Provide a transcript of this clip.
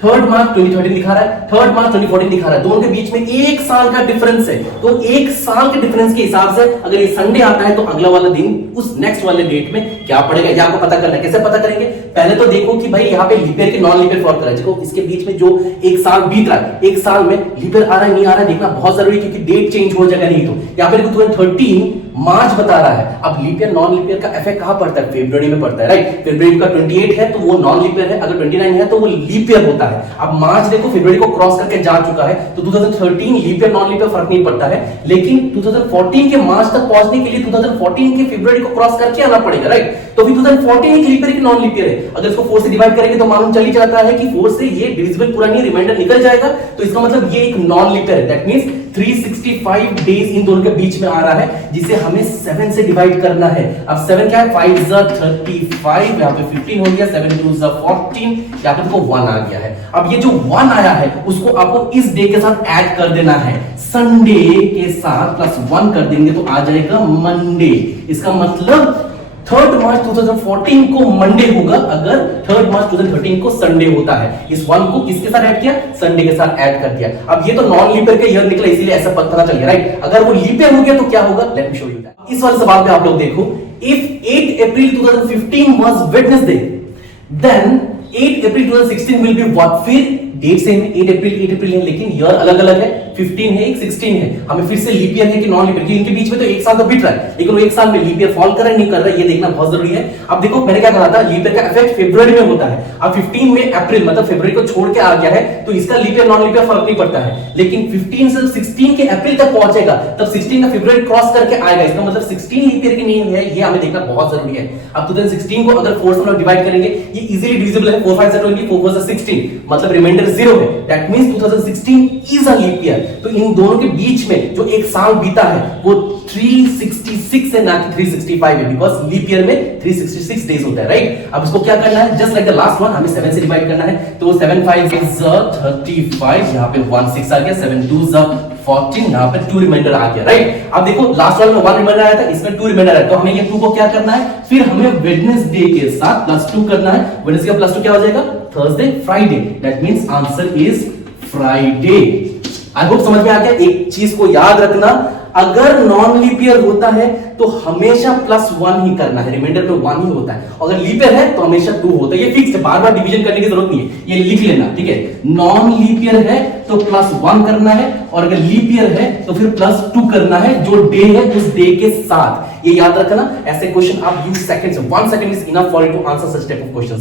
3 मार्च 2013 दिखा रहा है, 3 मार्च 2014 दिखा रहा है, दोनों के बीच में एक साल का डिफरेंस है। तो एक साल के डिफरेंस के हिसाब से अगर ये संडे आता है तो अगला वाला दिन उस नेक्स्ट वाले डेट में क्या पड़ेगा, ये आपको पता करना है। कैसे पता करेंगे? पहले तो देखो कि भाई यहाँ पे लीप ईयर के नॉन लीप ईयर फॉर्म करा है, देखो इसके बीच में जो एक साल बीत रहा है, एक साल में लीप ईयर आ रहा है नहीं आ रहा है देखना बहुत जरूरी है, क्योंकि डेट चेंज हो जाएगा नहीं तो। यहाँ पे 2013 मार्च बता रहा है। अब leap year non leap year का इफेक्ट कहां पड़ता है? फेब्रुवरी में पड़ता है, राइट। फेब्रुवरी का 28 है तो वो नॉन लीप ईयर है, अगर 29 है तो वो लीप ईयर होता है। अब मार्च देखो फरवरी को क्रॉस करके जा चुका है तो 2013 leap year non leap year फर्क नहीं पड़ता है, लेकिन 2014 के मार्च तक पहुंचने के लिए 2014 के फरवरी को क्रॉस करके आना पड़ेगा, राइट। तो फिर 2014 एक लीप ईयर की नॉन लीप ईयर है, अगर इसको 4 से डिवाइड करेंगे तो मालूम चल ही जाता है कि 4 से ये डिविजिबल पूरा नहीं, रिमाइंडर निकल जाएगा, तो इसका मतलब ये एक नॉन लीप ईयर है। दैट मींस 365 डेज इन दोनों के बीच में आ रहा है, जिसे हमें 7 से डिवाइड करना है। अब 7 क्या है? 5 is 35, यहाँ पे 15 हो गया, 7 2 is 14, यहाँ पे देखो 1 आ गया है। अब ये जो 1 आया है उसको आपको इस डे के साथ ऐड कर देना है, संडे के साथ प्लस 1 कर देंगे तो आ जाएगा मंडे। इसका मतलब 3 मार्च 2014 को मंडे होगा अगर 3 मार्च 2013 को संडे होता है। इस 1 को किसके साथ ऐड किया? संडे के साथ ऐड कर दिया। अब ये तो नॉन लीप ईयर का ईयर निकला इसीलिए ऐसा पता चल गया, राइट। अगर वो लीप ईयर हो गया तो क्या होगा? Let me show you that. इस वाले सवाल पे आप लोग देखो, if 8 April 2015 was Wednesday then 8 April 2016 will be what? फिर डेट सेम है, 8 अप्रैल है, लेकिन ईयर अलग अलग है, 15 है, एक 16 है। हमें फिर से लीप ईयर है कि नॉन लीप ईयर, इनके बीच में तो एक साल तो बीत रहा है, लेकिन वो एक साल में लीप ईयर फॉल कर रहा है नहीं कर रहा है ये देखना बहुत जरूरी है। अब देखो मैंने क्या कहा था, लीप ईयर का इफेक्ट फरवरी में होता है। अब 15 में अप्रैल मतलब फरवरी को छोड़ के आ गया है तो इसका leap year non leap year फर्क नहीं पड़ता है, लेकिन 15 से 16 के अप्रैल तक पहुंचेगा तब 16 का फरवरी क्रॉस करके आएगा, इसका मतलब 16 लीप ईयर की नहीं है, ये हमें देखना बहुत जरूरी है। अब 2016 को अगर 4 से डिवाइड करेंगे ये इजीली डिविजिबल है, 4 5 से 20, 4 4 से 16, मतलब रिमाइंडर 0 है। That means 2016 is a leap year. तो इन दोनों के बीच में जो एक साल बीता है वो 366 है ना कि 365 है, बिकॉज़ लीप ईयर में 366 डेज होता है, राइट। अब इसको क्या करना है? Just like the last one, हमें 7 से डिवाइड करना है, तो 7 5 is 35, यहां पे 1 6 आ गया, 7 2 is 14, यहां पे 2 रिमाइंडर आ गया, राइट। अब देखो लास्ट वाले में 1 रिमाइंडर आया था, इसमें 2 रिमाइंडर है, तो हमें ये 2 को क्या करना है? फिर हमें वेडनेसडे के साथ +2 करना है। वेडनेसडे का +2 क्या हो जाएगा? Thursday, Friday. That means answer is Friday. I hope समझ में आ गया। एक चीज को याद रखना, अगर नॉन लीप ईयर होता है तो हमेशा +1 ही करना है, रिमाइंडर में 1 ही होता है। अगर लीप ईयर है तो हमेशा 2 होता है, ये फिक्स है, बार बार डिवीजन करने की जरूरत नहीं है, ये लिख लेना, ठीक है। नॉन लीप ईयर है तो +1 करना है, और अगर लीप ईयर है तो फिर +2 करना है, जो डे है उस डे के साथ। ये याद रखना। ऐसे क्वेश्चन आप use seconds, 1 second is enough for you to answer such type of questions.